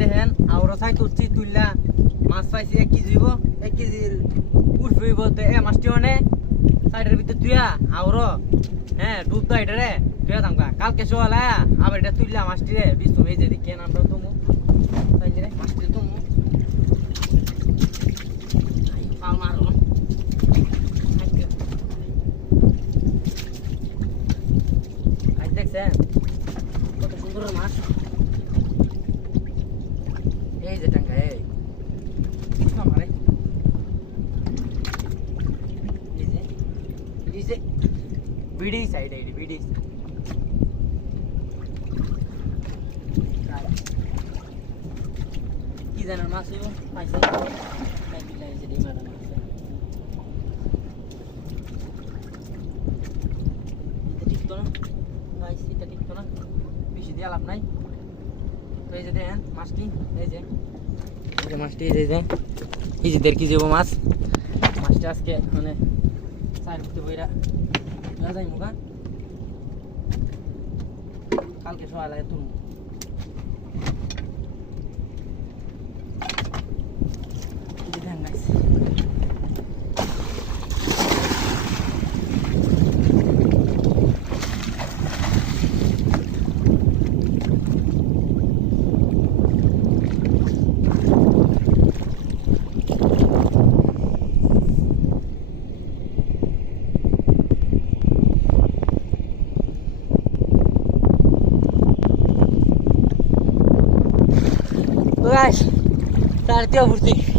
দেখেন আউরা সাই তুলছি তুললা মাছ পাইছি 1 কেজি হইব 1 কেজির উঠবে হইব তো এ মাছটি মানে সাইডের ভিতরে তুইয়া আউরো হ্যাঁ ডুব দা এটা রে তুইয়া দামকা কালকে সকালে আবার এটা তুললা মাছটি রে বিস্তু এই যে দিকে আমরা তুমু তাই রে মাছটি তুমু পাল মারো আই দেখছেন কত সুন্দর মাছ এই যে টাঙ্গা এই আমারে এই যে বিডি সাইড এই বিডি কি জানার মাছ হইব পাইছে তাই বিলাই যে ডিমাটা মাছ এটা ঠিক তো না গাইস এটা ঠিক তো না বেশি দিয়া লাভ নাই তো এই যে দেখেন মাছটি এই যে মাছটি এই যে 1.5 কেজি মাছ মাছটা আজকে মানে চার ফুটে বইরা যাই মুখা কালকে সকালে তুলব দেখেন গাইস guys, tarde a